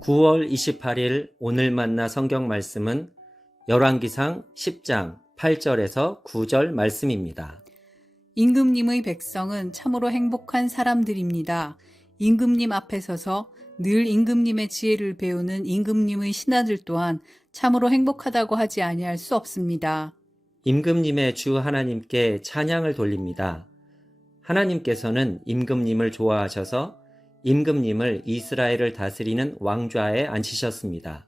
9월 28일 오늘 만나 성경 말씀은 열왕기상 10장 8절에서 9절 말씀입니다. 임금님의 백성은 참으로 행복한 사람들입니다. 임금님 앞에 서서 늘 임금님의 지혜를 배우는 임금님의 신하들 또한 참으로 행복하다고 하지 아니할 수 없습니다. 임금님의 주 하나님께 찬양을 돌립니다. 하나님께서는 임금님을 좋아하셔서 임금님을 이스라엘을 다스리는 왕좌에 앉히셨습니다.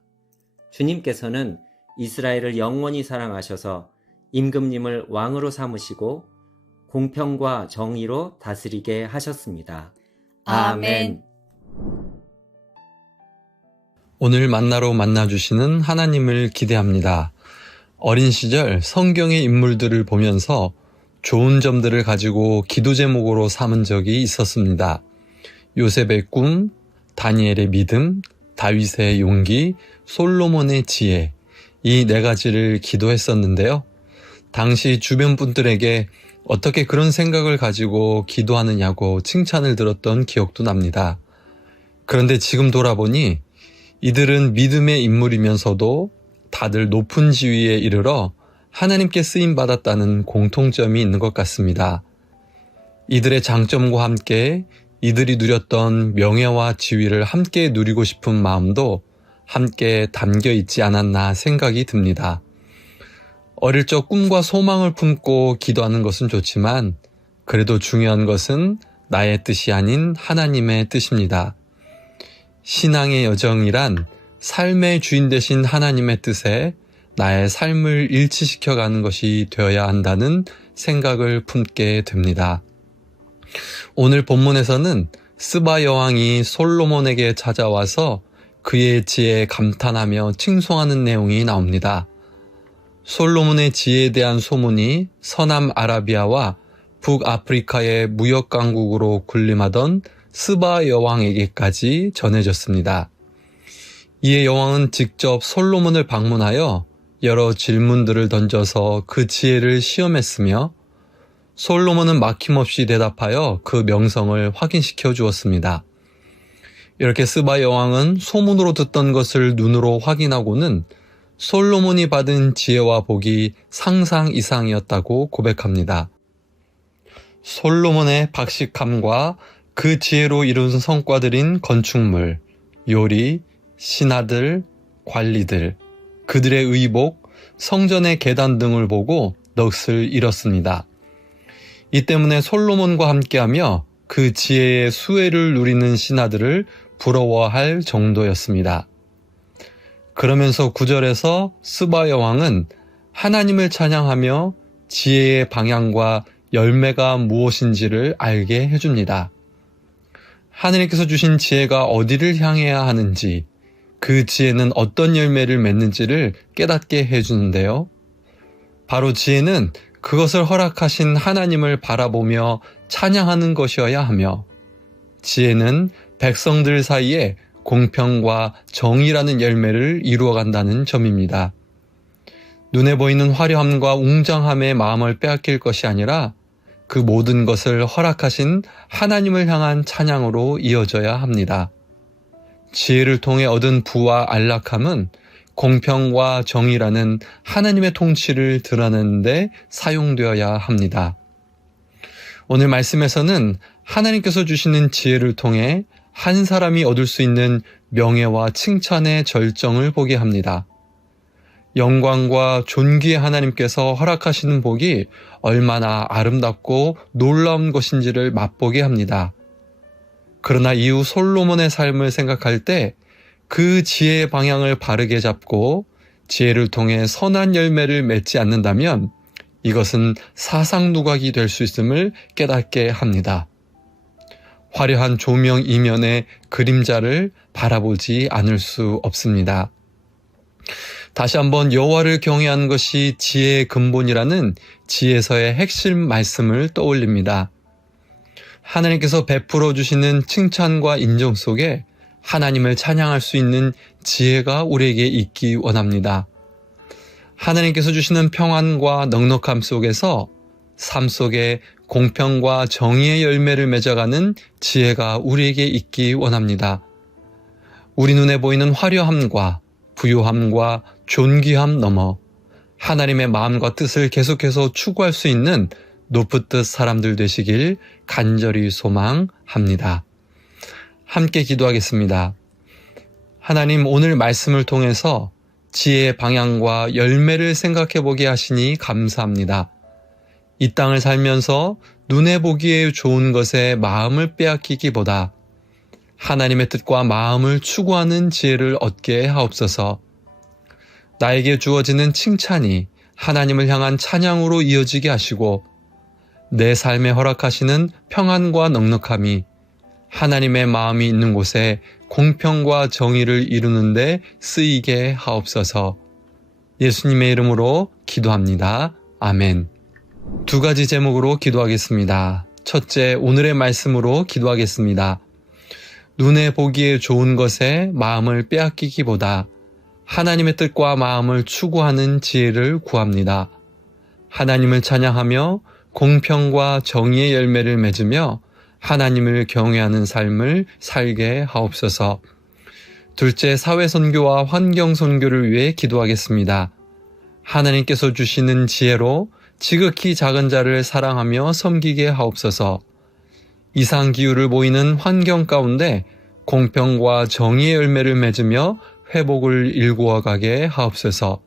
주님께서는 이스라엘을 영원히 사랑하셔서 임금님을 왕으로 삼으시고 공평과 정의로 다스리게 하셨습니다. 아멘. 오늘 만나러 만나주시는 하나님을 기대합니다. 어린 시절 성경의 인물들을 보면서 좋은 점들을 가지고 기도 제목으로 삼은 적이 있었습니다. 요셉의 꿈, 다니엘의 믿음, 다윗의 용기, 솔로몬의 지혜, 이 네 가지를 기도했었는데요. 당시 주변 분들에게 어떻게 그런 생각을 가지고 기도하느냐고 칭찬을 들었던 기억도 납니다. 그런데 지금 돌아보니 이들은 믿음의 인물이면서도 다들 높은 지위에 이르러 하나님께 쓰임받았다는 공통점이 있는 것 같습니다. 이들의 장점과 함께 이들이 누렸던 명예와 지위를 함께 누리고 싶은 마음도 함께 담겨 있지 않았나 생각이 듭니다. 어릴 적 꿈과 소망을 품고 기도하는 것은 좋지만 그래도 중요한 것은 나의 뜻이 아닌 하나님의 뜻입니다. 신앙의 여정이란 삶의 주인 되신 하나님의 뜻에 나의 삶을 일치시켜가는 것이 되어야 한다는 생각을 품게 됩니다. 오늘 본문에서는 스바 여왕이 솔로몬에게 찾아와서 그의 지혜에 감탄하며 칭송하는 내용이 나옵니다. 솔로몬의 지혜에 대한 소문이 서남 아라비아와 북아프리카의 무역 강국으로 군림하던 스바 여왕에게까지 전해졌습니다. 이에 여왕은 직접 솔로몬을 방문하여 여러 질문들을 던져서 그 지혜를 시험했으며 솔로몬은 막힘없이 대답하여 그 명성을 확인시켜 주었습니다. 이렇게 스바 여왕은 소문으로 듣던 것을 눈으로 확인하고는 솔로몬이 받은 지혜와 복이 상상 이상이었다고 고백합니다. 솔로몬의 박식함과 그 지혜로 이룬 성과들인 건축물, 요리, 신하들, 관리들, 그들의 의복, 성전의 계단 등을 보고 넋을 잃었습니다. 이 때문에 솔로몬과 함께하며 그 지혜의 수혜를 누리는 신하들을 부러워할 정도였습니다. 그러면서 9절에서 스바 여왕은 하나님을 찬양하며 지혜의 방향과 열매가 무엇인지를 알게 해줍니다. 하느님께서 주신 지혜가 어디를 향해야 하는지, 그 지혜는 어떤 열매를 맺는지를 깨닫게 해주는데요. 바로 지혜는 그것을 허락하신 하나님을 바라보며 찬양하는 것이어야 하며, 지혜는 백성들 사이에 공평과 정의라는 열매를 이루어간다는 점입니다. 눈에 보이는 화려함과 웅장함의 마음을 빼앗길 것이 아니라 그 모든 것을 허락하신 하나님을 향한 찬양으로 이어져야 합니다. 지혜를 통해 얻은 부와 안락함은 공평과 정의라는 하나님의 통치를 드러내는 데 사용되어야 합니다. 오늘 말씀에서는 하나님께서 주시는 지혜를 통해 한 사람이 얻을 수 있는 명예와 칭찬의 절정을 보게 합니다. 영광과 존귀의 하나님께서 허락하시는 복이 얼마나 아름답고 놀라운 것인지를 맛보게 합니다. 그러나 이후 솔로몬의 삶을 생각할 때 그 지혜의 방향을 바르게 잡고 지혜를 통해 선한 열매를 맺지 않는다면 이것은 사상누각이 될 수 있음을 깨닫게 합니다. 화려한 조명 이면의 그림자를 바라보지 않을 수 없습니다. 다시 한번 여호와를 경외하는 것이 지혜의 근본이라는 지혜서의 핵심 말씀을 떠올립니다. 하나님께서 베풀어 주시는 칭찬과 인정 속에 하나님을 찬양할 수 있는 지혜가 우리에게 있기 원합니다. 하나님께서 주시는 평안과 넉넉함 속에서 삶 속에 공평과 정의의 열매를 맺어가는 지혜가 우리에게 있기 원합니다. 우리 눈에 보이는 화려함과 부요함과 존귀함 넘어 하나님의 마음과 뜻을 계속해서 추구할 수 있는 높은 뜻 사람들 되시길 간절히 소망합니다. 함께 기도하겠습니다. 하나님, 오늘 말씀을 통해서 지혜의 방향과 열매를 생각해 보게 하시니 감사합니다. 이 땅을 살면서 눈에 보기에 좋은 것에 마음을 빼앗기기보다 하나님의 뜻과 마음을 추구하는 지혜를 얻게 하옵소서. 나에게 주어지는 칭찬이 하나님을 향한 찬양으로 이어지게 하시고 내 삶에 허락하시는 평안과 넉넉함이 하나님의 마음이 있는 곳에 공평과 정의를 이루는 데 쓰이게 하옵소서. 예수님의 이름으로 기도합니다. 아멘. 두 가지 제목으로 기도하겠습니다. 첫째, 오늘의 말씀으로 기도하겠습니다. 눈에 보기에 좋은 것에 마음을 빼앗기기보다 하나님의 뜻과 마음을 추구하는 지혜를 구합니다. 하나님을 찬양하며 공평과 정의의 열매를 맺으며 하나님을 경외하는 삶을 살게 하옵소서. 둘째, 사회선교와 환경선교를 위해 기도하겠습니다. 하나님께서 주시는 지혜로 지극히 작은 자를 사랑하며 섬기게 하옵소서. 이상기후를 보이는 환경 가운데 공평과 정의의 열매를 맺으며 회복을 일구어 가게 하옵소서.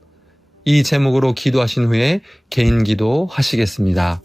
이 제목으로 기도하신 후에 개인 기도 하시겠습니다.